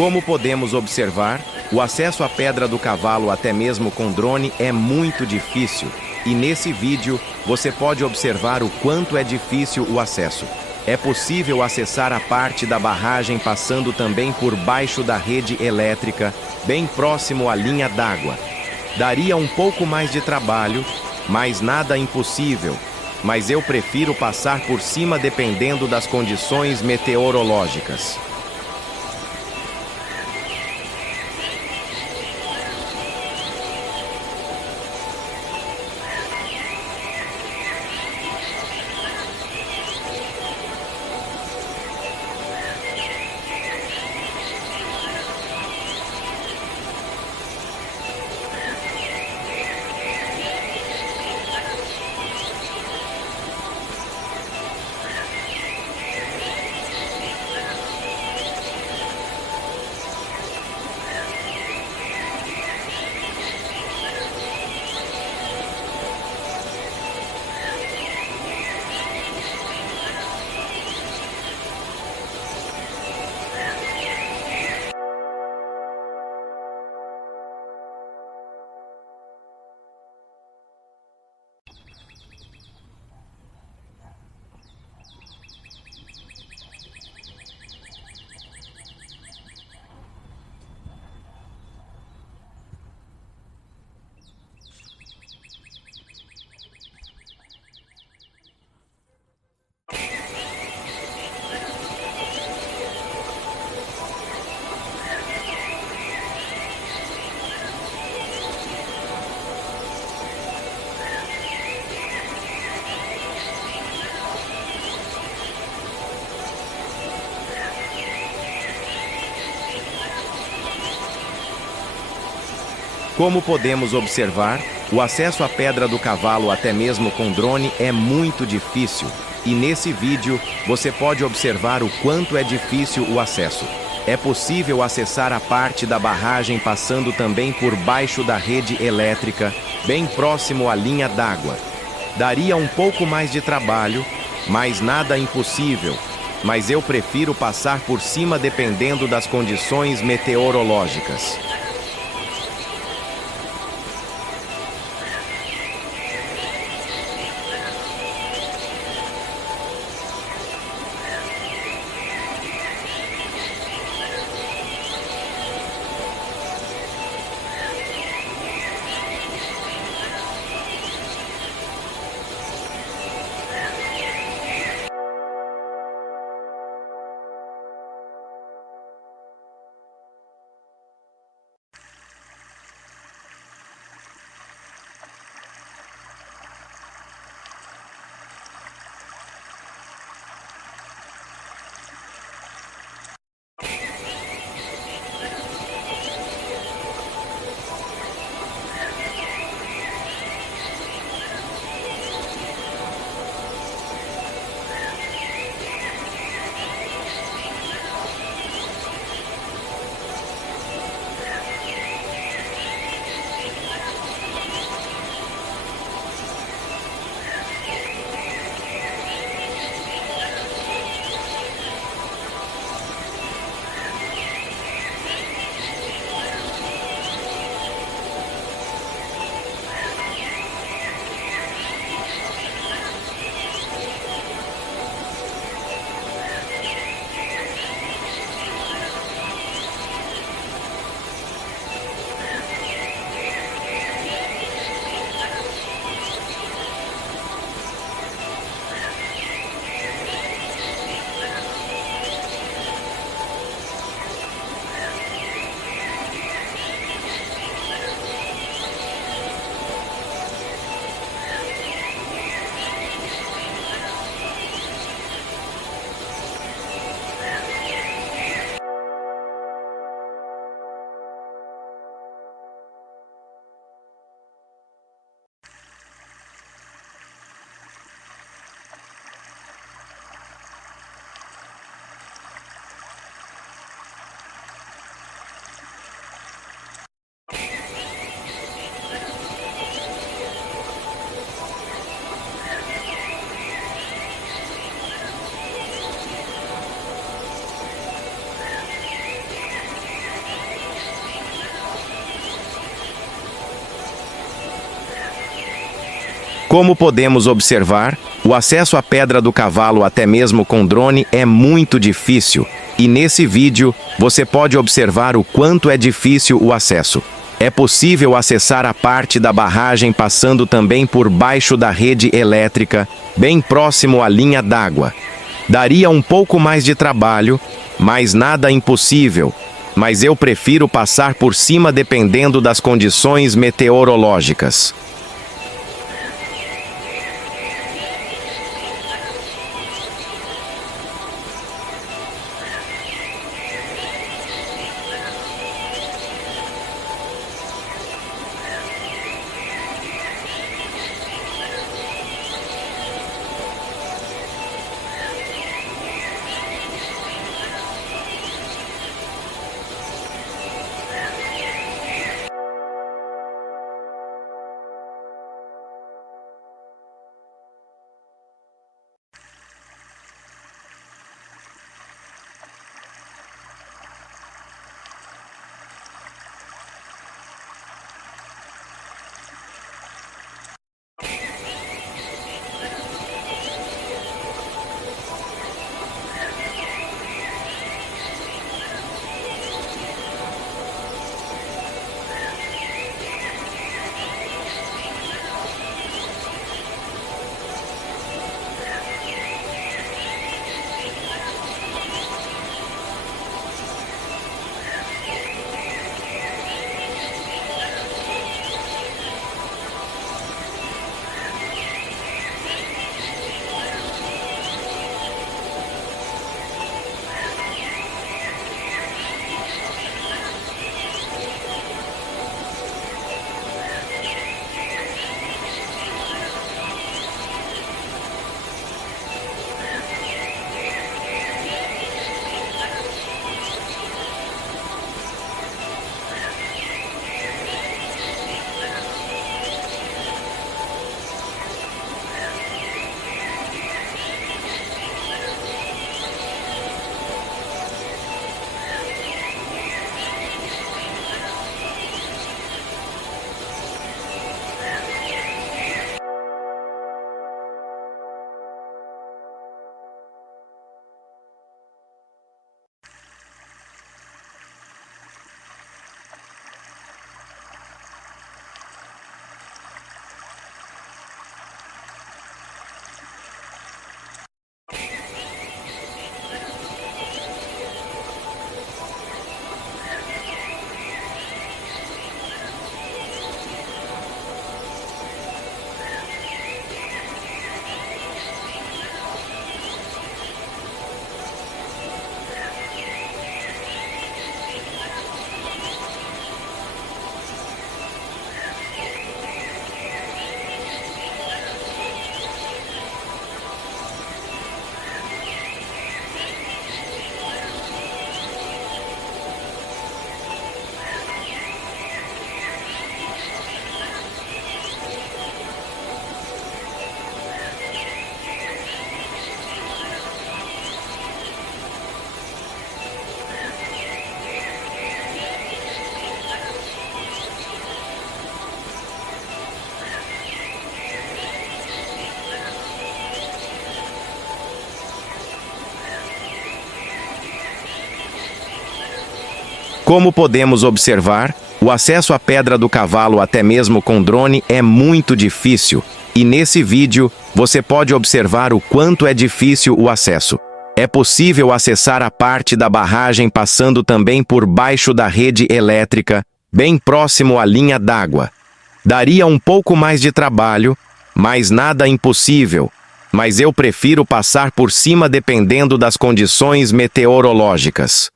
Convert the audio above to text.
Como podemos observar, o acesso à Pedra do Cavalo até mesmo com drone é muito difícil, e nesse vídeo você pode observar o quanto é difícil o acesso. É possível acessar a parte da barragem passando também por baixo da rede elétrica, bem próximo à linha d'água. Daria um pouco mais de trabalho, mas nada impossível. Mas eu prefiro passar por cima dependendo das condições meteorológicas. Como podemos observar, o acesso à Pedra do Cavalo até mesmo com drone é muito difícil, e nesse vídeo você pode observar o quanto é difícil o acesso. É possível acessar a parte da barragem passando também por baixo da rede elétrica, bem próximo à linha d'água. Daria um pouco mais de trabalho, mas nada impossível. Mas eu prefiro passar por cima dependendo das condições meteorológicas. Como podemos observar, o acesso à Pedra do Cavalo até mesmo com drone é muito difícil, e nesse vídeo você pode observar o quanto é difícil o acesso. É possível acessar a parte da barragem passando também por baixo da rede elétrica, bem próximo à linha d'água. Daria um pouco mais de trabalho, mas nada impossível. Mas eu prefiro passar por cima dependendo das condições meteorológicas. Como podemos observar, o acesso à Pedra do Cavalo até mesmo com drone é muito difícil, e nesse vídeo você pode observar o quanto é difícil o acesso. É possível acessar a parte da barragem passando também por baixo da rede elétrica, bem próximo à linha d'água. Daria um pouco mais de trabalho, mas nada impossível. Mas eu prefiro passar por cima dependendo das condições meteorológicas.